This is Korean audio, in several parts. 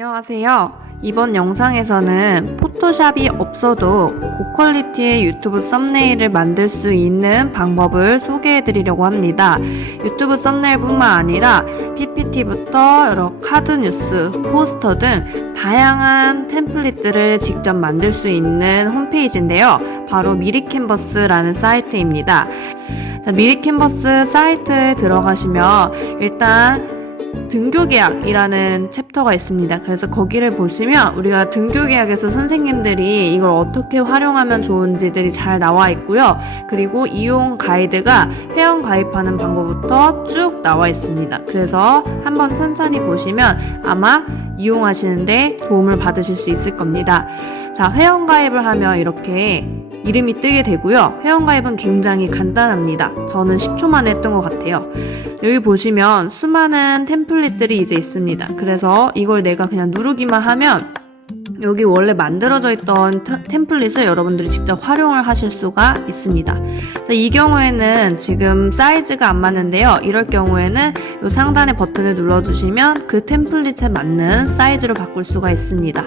안녕하세요. 이번 영상에서는 포토샵이 없어도 고퀄리티의 유튜브 썸네일을 만들 수 있는 방법을 소개해 드리려고 합니다. 유튜브 썸네일뿐만 아니라 PPT부터 여러 카드 뉴스, 포스터 등 다양한 템플릿들을 직접 만들 수 있는 홈페이지인데요. 바로 미리캔버스라는 사이트입니다. 자, 미리캔버스 사이트에 들어가시면 일단 등교 계약이라는 챕터가 있습니다. 그래서 거기를 보시면 우리가 등교 계약에서 선생님들이 이걸 어떻게 활용하면 좋은지들이 잘 나와 있고요. 그리고 이용 가이드가 회원 가입하는 방법부터 쭉 나와 있습니다. 그래서 한번 천천히 보시면 아마 이용하시는데 도움을 받으실 수 있을 겁니다. 자, 회원 가입을 하면 이렇게 이름이 뜨게 되고요. 회원 가입은 굉장히 간단합니다. 저는 10초 만에 했던 것 같아요. 여기 보시면 수많은 템플릿들이 이제 있습니다. 그래서 이걸 내가 그냥 누르기만 하면 여기 원래 만들어져 있던 테- 템플릿을 여러분들이 직접 활용을 하실 수가 있습니다. 자, 이 경우에는 지금 사이즈가 안 맞는데요. 이럴 경우에는 이 상단의 버튼을 눌러주시면 그 템플릿에 맞는 사이즈로 바꿀 수가 있습니다.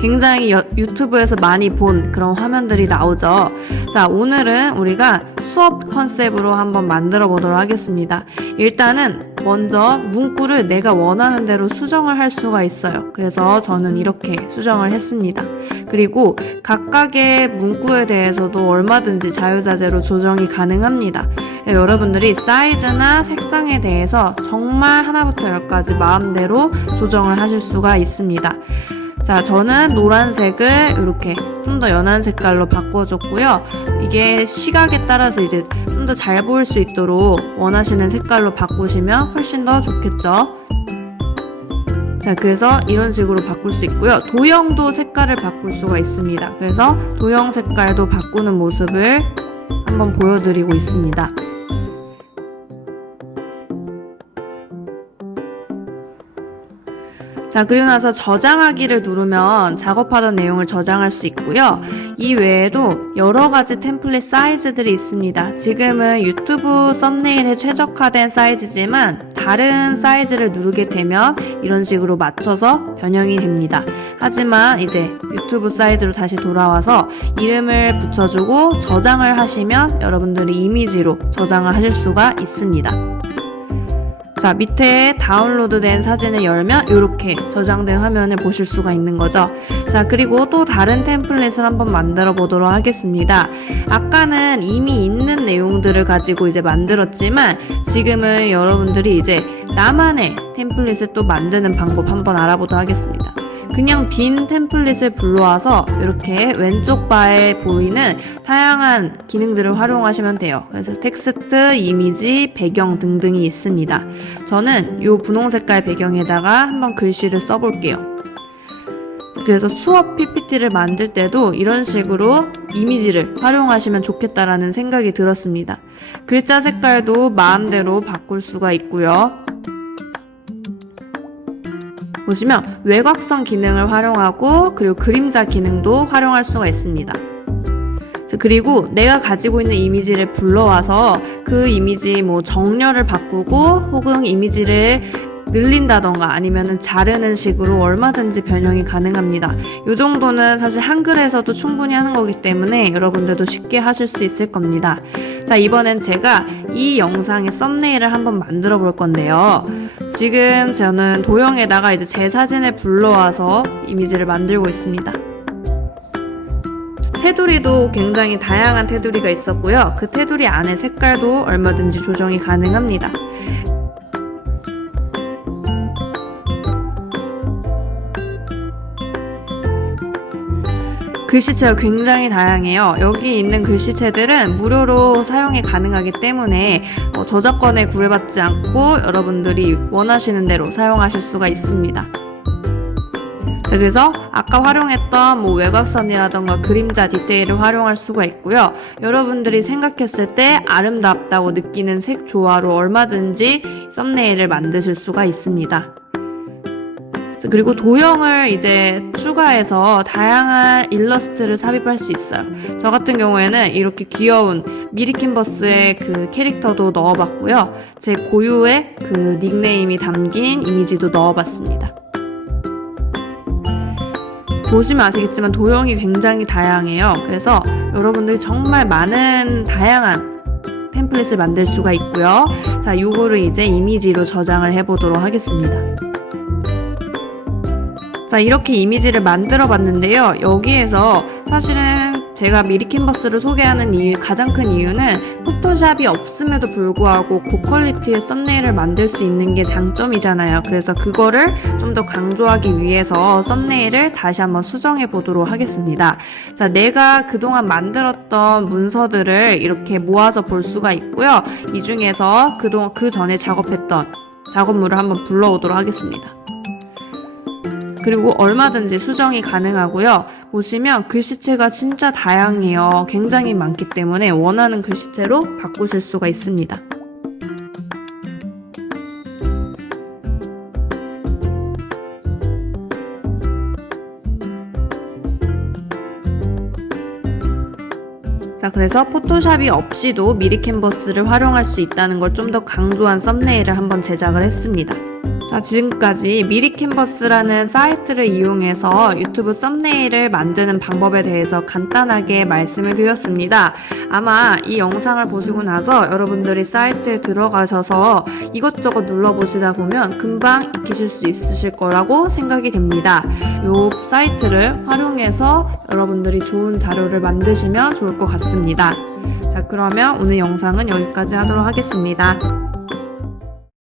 굉장히 여- 유튜브에서 많이 본 그런 화면들이 나오죠. 자, 오늘은 우리가 수업 컨셉으로 한번 만들어 보도록 하겠습니다. 일단은 먼저 문구를 내가 원하는 대로 수정을 할 수가 있어요. 그래서 저는 이렇게 수정을 했습니다. 그리고 각각의 문구에 대해서도 얼마든지 자유자재로 조정이 가능합니다. 예, 여러분들이 사이즈나 색상에 대해서 정말 하나부터 열까지 마음대로 조정을 하실 수가 있습니다. 자, 저는 노란색을 이렇게 좀 더 연한 색깔로 바꿔줬고요. 이게 시각에 따라서 이제 좀 더 잘 보일 수 있도록 원하시는 색깔로 바꾸시면 훨씬 더 좋겠죠. 자, 그래서 이런 식으로 바꿀 수 있고요. 도형도 색깔을 바꿀 수가 있습니다. 그래서 도형 색깔도 바꾸는 모습을 한번 보여드리고 있습니다. 자, 그리고 나서 저장하기를 누르면 작업하던 내용을 저장할 수 있고요. 이 외에도 여러 가지 템플릿 사이즈들이 있습니다. 지금은 유튜브 썸네일에 최적화된 사이즈지만 다른 사이즈를 누르게 되면 이런 식으로 맞춰서 변형이 됩니다. 하지만 이제 유튜브 사이즈로 다시 돌아와서 이름을 붙여주고 저장을 하시면 여러분들이 이미지로 저장을 하실 수가 있습니다. 자, 밑에 다운로드 된 사진을 열면 이렇게 저장된 화면을 보실 수가 있는 거죠. 자, 그리고 또 다른 템플릿을 한번 만들어 보도록 하겠습니다. 아까는 이미 있는 내용들을 가지고 이제 만들었지만 지금은 여러분들이 이제 나만의 템플릿을 또 만드는 방법 한번 알아보도록 하겠습니다. 그냥 빈 템플릿을 불러와서 이렇게 왼쪽 바에 보이는 다양한 기능들을 활용하시면 돼요. 그래서 텍스트, 이미지, 배경 등등이 있습니다. 저는 이 분홍 색깔 배경에다가 한번 글씨를 써볼게요. 그래서 수업 PPT를 만들 때도 이런 식으로 이미지를 활용하시면 좋겠다라는 생각이 들었습니다. 글자 색깔도 마음대로 바꿀 수가 있고요. 보시면 외곽선 기능을 활용하고 그리고 그림자 기능도 활용할 수가 있습니다. 자, 그리고 내가 가지고 있는 이미지를 불러와서 그 이미지 뭐 정렬을 바꾸고 혹은 이미지를 늘린다던가 아니면은 자르는 식으로 얼마든지 변형이 가능합니다. 이 정도는 사실 한글에서도 충분히 하는 거기 때문에 여러분들도 쉽게 하실 수 있을 겁니다. 자, 이번엔 제가 이 영상의 썸네일을 한번 만들어 볼 건데요. 지금 저는 도형에다가 이제 제 사진을 불러와서 이미지를 만들고 있습니다. 테두리도 굉장히 다양한 테두리가 있었고요. 그 테두리 안에 색깔도 얼마든지 조정이 가능합니다. 글씨체가 굉장히 다양해요. 여기 있는 글씨체들은 무료로 사용이 가능하기 때문에 어, 저작권에 구애받지 않고 여러분들이 원하시는 대로 사용하실 수가 있습니다. 자, 그래서 아까 활용했던 뭐 외곽선이라던가 그림자 디테일을 활용할 수가 있고요. 여러분들이 생각했을 때 아름답다고 느끼는 색 조화로 얼마든지 썸네일을 만드실 수가 있습니다. 자, 그리고 도형을 이제 추가해서 다양한 일러스트를 삽입할 수 있어요. 저 같은 경우에는 이렇게 귀여운 미리캔버스의 그 캐릭터도 넣어봤고요. 제 고유의 그 닉네임이 담긴 이미지도 넣어봤습니다. 보시면 아시겠지만 도형이 굉장히 다양해요. 그래서 여러분들이 정말 많은 다양한 템플릿을 만들 수가 있고요. 자, 요거를 이제 이미지로 저장을 해보도록 하겠습니다. 자, 이렇게 이미지를 만들어 봤는데요. 여기에서 사실은 제가 미리 캔버스를 소개하는 이유, 가장 큰 이유는 포토샵이 없음에도 불구하고 고퀄리티의 썸네일을 만들 수 있는 게 장점이잖아요. 그래서 그거를 좀 더 강조하기 위해서 썸네일을 다시 한번 수정해 보도록 하겠습니다. 자, 내가 그동안 만들었던 문서들을 이렇게 모아서 볼 수가 있고요. 이 중에서 그동안 그 전에 작업했던 작업물을 한번 불러오도록 하겠습니다. 그리고 얼마든지 수정이 가능하고요. 보시면 글씨체가 진짜 다양해요. 굉장히 많기 때문에 원하는 글씨체로 바꾸실 수가 있습니다. 자, 그래서 포토샵이 없이도 미리 캔버스를 활용할 수 있다는 걸 좀 더 강조한 썸네일을 한번 제작을 했습니다. 자, 지금까지 미리 캔버스라는 사이트를 이용해서 유튜브 썸네일을 만드는 방법에 대해서 간단하게 말씀을 드렸습니다. 아마 이 영상을 보시고 나서 여러분들이 사이트에 들어가셔서 이것저것 눌러보시다 보면 금방 익히실 수 있으실 거라고 생각이 됩니다. 이 사이트를 활용해서 여러분들이 좋은 자료를 만드시면 좋을 것 같습니다. 자, 그러면 오늘 영상은 여기까지 하도록 하겠습니다.